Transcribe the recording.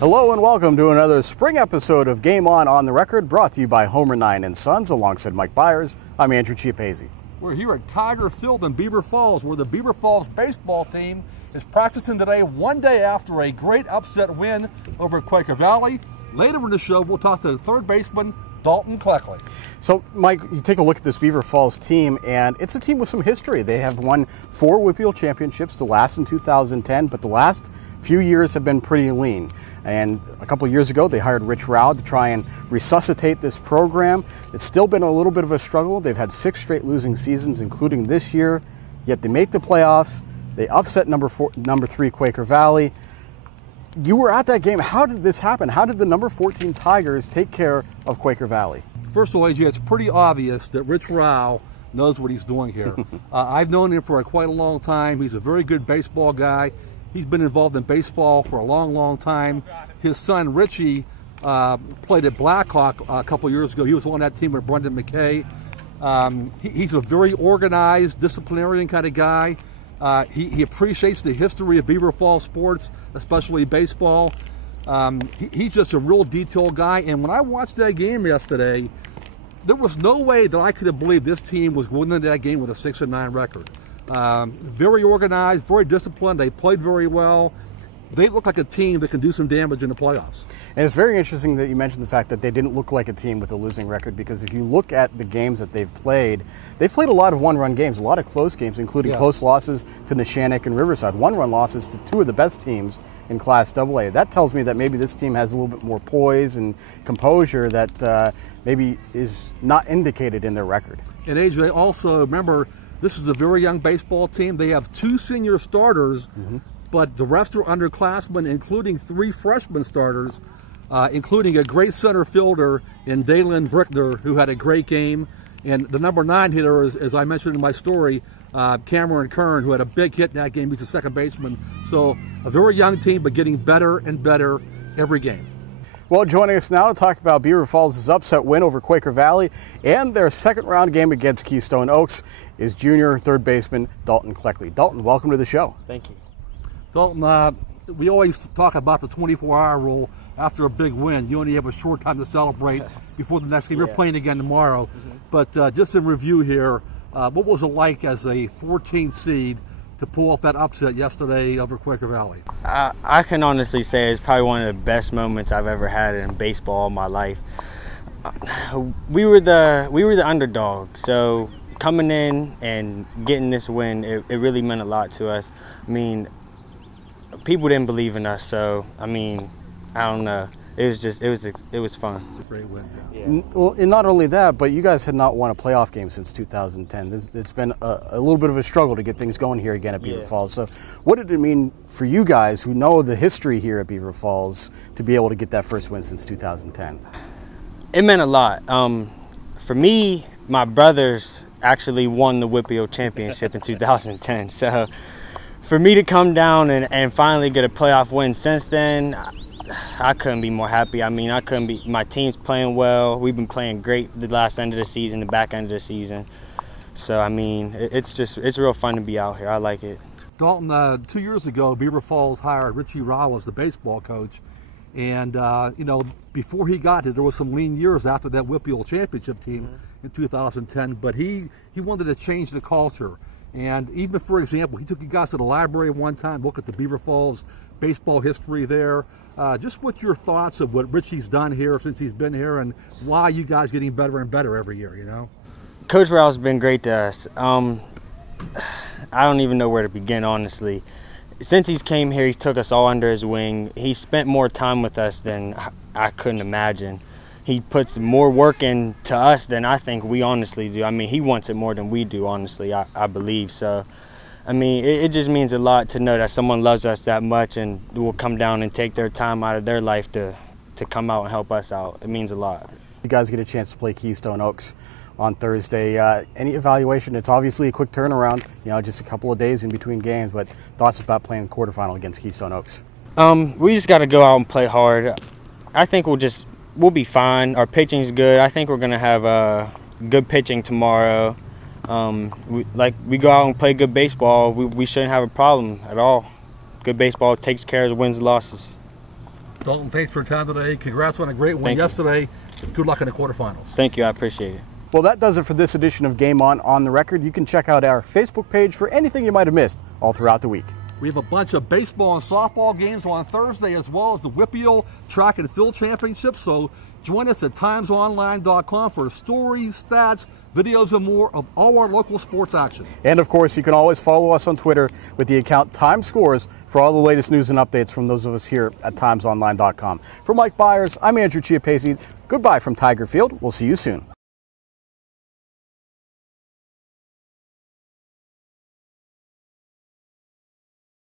Hello and welcome to another spring episode of Game On the Record, brought to you by Homer 9 and Sons, alongside Mike Bires. I'm Andrew Chiappazzi. We're here at Tiger Field in Beaver Falls, where the Beaver Falls baseball team is practicing today, one day after a great upset win over Quaker Valley. Later in the show, we'll talk to third baseman Dalton Cleckley. So, Mike, you take a look at this Beaver Falls team, and it's a team with some history. They have won 4 WPIAL championships, the last in 2010, but the last few years have been pretty lean. And a couple of years ago, they hired Rich Rao to try and resuscitate this program. It's still been a little bit of a struggle. They've had 6 straight losing seasons, including this year, yet they make the playoffs. They upset number 3 Quaker Valley. You were at that game. How did this happen? How did the number 14 Tigers take care of Quaker Valley? First of all, AJ, it's pretty obvious that Rich Rao knows what he's doing here. I've known him for quite a long time. He's a very good baseball guy. He's been involved in baseball for a long, long time. His son, Richie, played at Blackhawk a couple years ago. He was on that team with Brendan McKay. He's a very organized, disciplinarian kind of guy. He appreciates the history of Beaver Falls sports, especially baseball. He's just a real detailed guy. And when I watched that game yesterday, there was no way that I could have believed this team was going into that game with a 6-9 record. Very organized, very disciplined. They played very well. They look like a team that can do some damage in the playoffs. And it's very interesting that you mentioned the fact that they didn't look like a team with a losing record, because if you look at the games that they've played a lot of one-run games, a lot of close games, including close losses to Neshannock and Riverside, one-run losses to 2 of the best teams in Class AA. That tells me that maybe this team has a little bit more poise and composure that maybe is not indicated in their record. And AJ, also remember, this is a very young baseball team. They have 2 senior starters, but the rest are underclassmen, including 3 freshman starters, including a great center fielder in Dalen Brickner, who had a great game. And the number 9 hitter, as I mentioned in my story, Cameron Kern, who had a big hit in that game. He's a second baseman. So a very young team, but getting better and better every game. Well, joining us now to talk about Beaver Falls' upset win over Quaker Valley and their second round game against Keystone Oaks is junior third baseman Dalton Cleckley. Dalton, welcome to the show. Thank you. Dalton, we always talk about the 24-hour rule after a big win. You only have a short time to celebrate before the next game. You're playing again tomorrow. But just in review here, what was it like as a 14 seed to pull off that upset yesterday over Quaker Valley? I can honestly say it's probably one of the best moments I've ever had in baseball in my life. We were the underdog, so coming in and getting this win, it really meant a lot to us. I mean, people didn't believe in us, so I mean, I don't know. It was fun. It's a great win. Yeah. Well, and not only that, but you guys had not won a playoff game since 2010. It's been a little bit of a struggle to get things going here again at Beaver Falls. So what did it mean for you guys who know the history here at Beaver Falls to be able to get that first win since 2010? It meant a lot. For me, my brothers actually won the WPIAL championship in 2010. So for me to come down and finally get a playoff win since then, I couldn't be more happy. I mean, my team's playing well. We've been playing great the last end of the season, the back end of the season. So, I mean, it's real fun to be out here. I like it. Dalton, 2 years ago, Beaver Falls hired Richie Rao as the baseball coach. And, you know, before he got here, there was some lean years after that WPIAL championship team in 2010. But he wanted to change the culture. And even, for example, he took you guys to the library one time, look at the Beaver Falls baseball history there. Just what's your thoughts of what Richie's done here since he's been here, and why you guys getting better and better every year, you know? Coach Rao's been great to us. I don't even know where to begin, honestly. Since he's came here, he's took us all under his wing. He spent more time with us than I couldn't imagine. He puts more work into us than I think we honestly do. I mean, he wants it more than we do, honestly, I believe. So, I mean, it just means a lot to know that someone loves us that much and will come down and take their time out of their life to come out and help us out. It means a lot. You guys get a chance to play Keystone Oaks on Thursday. Any evaluation? It's obviously a quick turnaround, you know, just a couple of days in between games, but thoughts about playing the quarterfinal against Keystone Oaks? We just got to go out and play hard. I think we'll be fine. Our pitching's good. I think we're going to have good pitching tomorrow. We go out and play good baseball. We shouldn't have a problem at all. Good baseball takes care of the wins and losses. Dalton, thanks for your time today. Congrats on a great win yesterday. Good luck in the quarterfinals. Thank you. I appreciate it. Well, that does it for this edition of Game On the Record. You can check out our Facebook page for anything you might have missed all throughout the week. We have a bunch of baseball and softball games on Thursday, as well as the WPIAL Track and Field Championship. So join us at timesonline.com for stories, stats, videos, and more of all our local sports action. And of course, you can always follow us on Twitter with the account Time Scores for all the latest news and updates from those of us here at timesonline.com. For Mike Bires, I'm Andrew Chiappazzi. Goodbye from Tiger Field. We'll see you soon.